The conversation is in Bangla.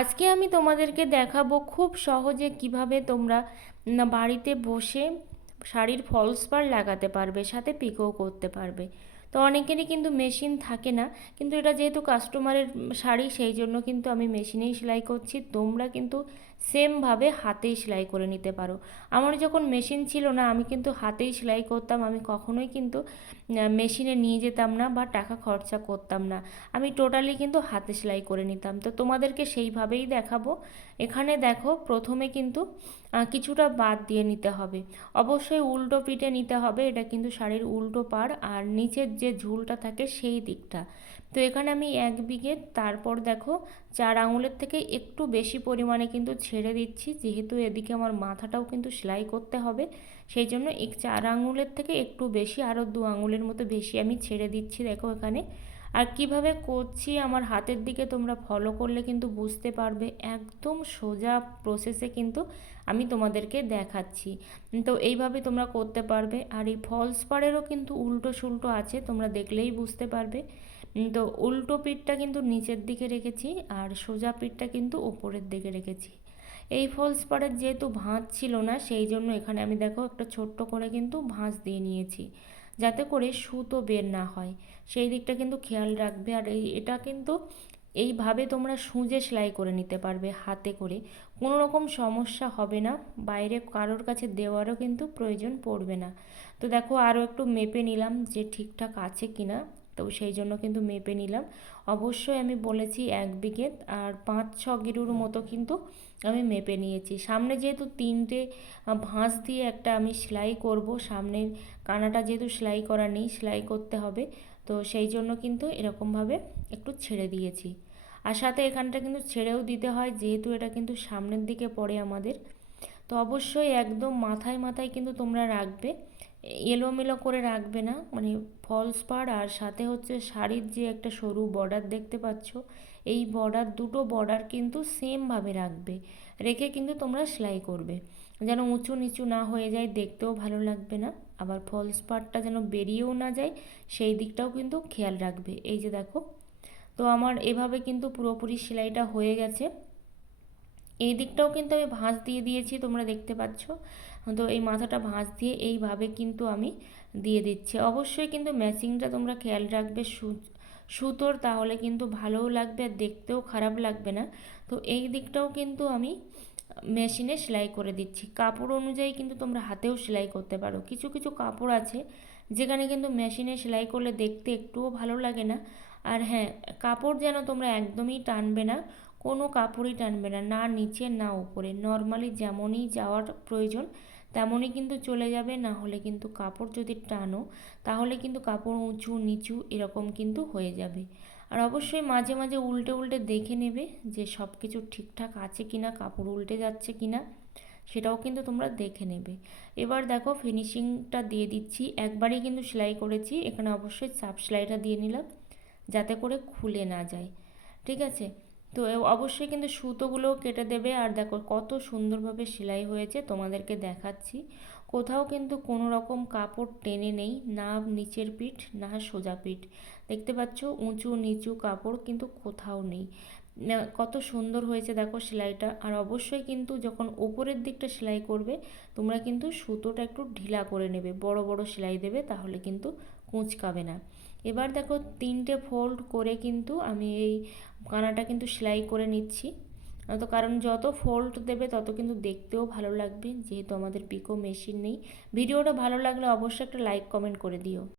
আজকে আমি তোমাদেরকে দেখাবো খুব সহজে কিভাবে তোমরা বাড়িতে বসে শাড়ির ফলস পাড় লাগাতে পারবে, সাথে পিকো করতে পারবে। তো অনেকেরই কিন্তু মেশিন থাকে না, কিন্তু এটা যেহেতু কাস্টমারের শাড়ি সেই জন্য কিন্তু আমি মেশিনেই সেলাই করছি। তোমরা কিন্তু সেমভাবে হাতেই সেলাই করে নিতে পারো। আমার যখন মেশিন ছিল না আমি কিন্তু হাতেই সেলাই করতাম, আমি কখনোই কিন্তু মেশিনে নিয়ে যেতাম না বা টাকা খরচা করতাম না, আমি টোটালি কিন্তু হাতে সেলাই করে নিতাম। তো তোমাদেরকে সেইভাবেই দেখাবো। এখানে দেখো প্রথমে কিন্তু কিছুটা বাদ দিয়ে নিতে হবে, অবশ্যই উল্টো পিঠে নিতে হবে, এটা কিন্তু শাড়ির উল্টো পাড় আর নিচের যে ঝুলটা থাকে সেই দিকটা। তো এখানে আমি 1 বিঘে, তারপর দেখো 4 আঙুলের থেকে একটু বেশি পরিমাণে কিন্তু ছেড়ে দিচ্ছি, যেহেতু এদিকে আমার মাথাটাও কিন্তু সেলাই করতে হবে, সেই জন্য 4 আঙুলের থেকে একটু বেশি, আরও 2 আঙুলের মতো বেশি আমি ছেড়ে দিচ্ছি। দেখো এখানে আর কিভাবে করছি আমার হাতের দিকে তোমরা ফলো করলে কিন্তু বুঝতে পারবে, একদম সোজা প্রসেসে কিন্তু আমি তোমাদেরকে দেখাচ্ছি। তো এইভাবে তোমরা করতে পারবে। আর এই ফলস পাড়েরও কিন্তু উল্টো সুল্টো আছে, তোমরা দেখলেই বুঝতে পারবে। তো উল্টো পিঠটা কিন্তু নিচের দিকে রেখেছি আর সোজা পিঠটা কিন্তু উপরের দিকে রেখেছি। এই ফলস পাড়ের যেহেতু ভাঁজ ছিল না সেই জন্য এখানে আমি দেখো একটা ছোট্ট করে কিন্তু ভাঁজ দিয়ে নিয়েছি, যাতে করে সুতো বের না হয়, সেই দিকটা কিন্তু খেয়াল রাখবে। আর এটা কিন্তু এইভাবে তোমরা সুঁজে সেলাই করে নিতে পারবে হাতে করে, কোনো রকম সমস্যা হবে না, বাইরে কারোর কাছে দেওয়ারও কিন্তু প্রয়োজন পড়বে না। তো দেখো আরও একটু মেপে নিলাম যে ঠিকঠাক আছে কিনা, তো সেই জন্য কিন্তু মেপে নিলাম। অবশ্যই আমি বলেছি 1 বিঘে, আর 5-6 গিরুর মতো কিন্তু আমি মেপে নিয়েছি। সামনে যেহেতু 3টে ভাঁজ দিয়ে একটা আমি সেলাই করব, সামনের কানাটা যেহেতু সেলাই করা নেই, সেলাই করতে হবে, তো সেই জন্য কিন্তু এরকমভাবে একটু ছেড়ে দিয়েছি। আর সাথে এখানটা কিন্তু ছেড়েও দিতে হয়, যেহেতু এটা কিন্তু সামনের দিকে পড়ে আমাদের। তো অবশ্যই একদম মাথায় মাথায় কিন্তু তোমরা রাখবে, এলোমেলো করে রাখবে না, মানে ফলস পাড় আর সাথে হচ্ছে শাড়ির যে একটা সরু বর্ডার দেখতে পাচ্ছ, এই বর্ডার, দুটো বর্ডার কিন্তু সেমভাবে রাখবে, রেখে কিন্তু তোমরা সেলাই করবে, যেন উঁচু নিচু না হয়ে যায়, দেখতেও ভালো লাগবে না। আবার ফলস পাড়টা যেন বেরিয়েও না যায়, সেই দিকটাও কিন্তু খেয়াল রাখবে। এই যে দেখো, তো আমার এভাবে কিন্তু পুরোপুরি সেলাইটা হয়ে গেছে। এই দিকটাও কিন্তু আমি ভাঁজ দিয়ে দিয়েছি, তোমরা দেখতে পাচ্ছ। তো এই মাথাটা ভাঁজ দিয়ে এইভাবে কিন্তু আমি দিয়ে দিচ্ছি। অবশ্যই কিন্তু ম্যাচিংটা তোমরা খেয়াল রাখবে সুতোর, তাহলে কিন্তু ভালোও লাগবে আর দেখতেও খারাপ লাগবে না। তো এই দিকটাও কিন্তু আমি মেশিনে সেলাই করে দিচ্ছি। কাপড় অনুযায়ী কিন্তু তোমরা হাতেও সেলাই করতে পারো, কিছু কিছু কাপড় আছে যেখানে কিন্তু মেশিনে সেলাই করলে দেখতে একটুও ভালো লাগে না। আর হ্যাঁ, কাপড় যেন তোমরা একদমই টানবে না, কোনো কাপড়ই টানবে না, না নিচে না উপরে, নর্মালি যেমনই যাওয়ার প্রয়োজন তেমনই কিন্তু চলে যাবে। না হলে কিন্তু কাপড় যদি টানো তাহলে কিন্তু কাপড় উঁচু নিচু এরকম কিন্তু হয়ে যাবে। আর অবশ্যই মাঝে মাঝে উল্টে উল্টে দেখে নেবে যে সব কিছু ঠিকঠাক আছে কিনা, কাপড় উল্টে যাচ্ছে কিনা, সেটাও কিন্তু তোমরা দেখে নেবে। এবার দেখো ফিনিশিংটা দিয়ে দিচ্ছি, একবারই কিন্তু সেলাই করেছি, এখানে অবশ্যই চাপ সেলাইটা দিয়ে নিলাম যাতে করে খুলে না যায়, ঠিক আছে। তো অবশ্যই কিন্তু সুতোগুলোও কেটে দেবে। আর দেখো কত সুন্দরভাবে সেলাই হয়েছে, তোমাদেরকে দেখাচ্ছি, কোথাও কিন্তু কোনো রকম কাপড় টেনে নেই, না নিচের পিঠ না সোজা পিঠ, দেখতে পাচ্ছ উঁচু নিচু কাপড় কিন্তু কোথাও নেই, কত সুন্দর হয়েছে দেখো সেলাইটা। আর অবশ্যই কিন্তু যখন ওপরের দিকটা সেলাই করবে তোমরা কিন্তু সুতোটা একটু ঢিলা করে নেবে, বড় বড় সেলাই দেবে, তাহলে কিন্তু কুঁচকাবে না। এবার দেখো 3টে ফোল্ড করে কিন্তু আমি এই কানাটা কিন্তু সেলাই করে নিচ্ছি। তো কারণ যত ফোল্ড দেবে তত কিন্তু দেখতেও ভালো লাগবে, যেহেতু আমাদের পিকো মেশিন নেই। ভিডিওটা ভালো লাগলে অবশ্যই একটা লাইক কমেন্ট করে দিও।